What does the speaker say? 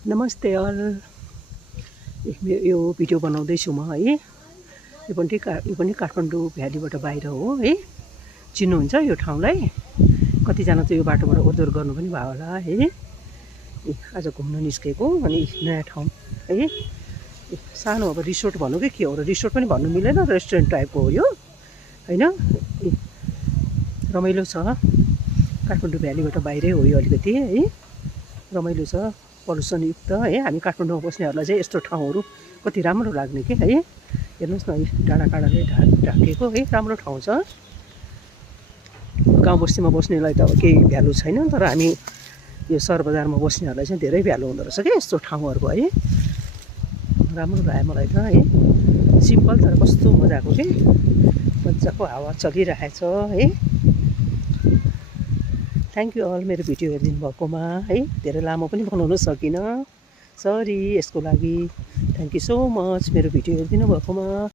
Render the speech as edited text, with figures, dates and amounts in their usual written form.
नमस्ते अल यो भिडियो बनाउँदैछु म है। यो पनि काठमाडौँ भ्यालीबाट बाहिर हो है। चिन्नुहुन्छ यो ठाउँलाई? कतिजना चाहिँ यो बाटोबाट ओहोर गर्नु पनि भयो होला है। आज घुम्न निस्केको अनि नयाँ ठाउँ है। सानो अब रिसोर्ट भनौँ कि के हो, रिसोर्ट पनि भन्नु मिलेन, रेस्टुरेन्ट टाइपको हो यो होइन। रमाइलो छ, काठमाडौँ भ्यालीबाट बाहिरै हो यो अलिकति है। रमाइलो छ, पल्युसनयुक्त है। हामी काठमाडौँमा बस्नेहरूलाई चाहिँ यस्तो ठाउँहरू कति राम्रो लाग्ने के है। हेर्नुहोस् न, डाँडा काँडाले ढाकेको है, राम्रो ठाउँ छ। गाउँ बस्तीमा बस्नेलाई त अब केही भ्यालु छैन, तर हामी यो सहर बजारमा बस्नेहरूलाई चाहिँ धेरै भ्यालु हुँदो रहेछ क्या यस्तो ठाउँहरूको है। राम्रो लाग्यो मलाई त है। सिम्पल तर कस्तो मजाको के, मजाको हावा चलिरहेछ है। थ्याङ्क यू अल मेरो भिडियो हेरिदिनु भएकोमा है। धेरै लामो पनि बनाउन सकिनँ, सरी यसको लागि। थ्याङ्क यू सो मच मेरो भिडियो हेरिदिनु भएकोमा।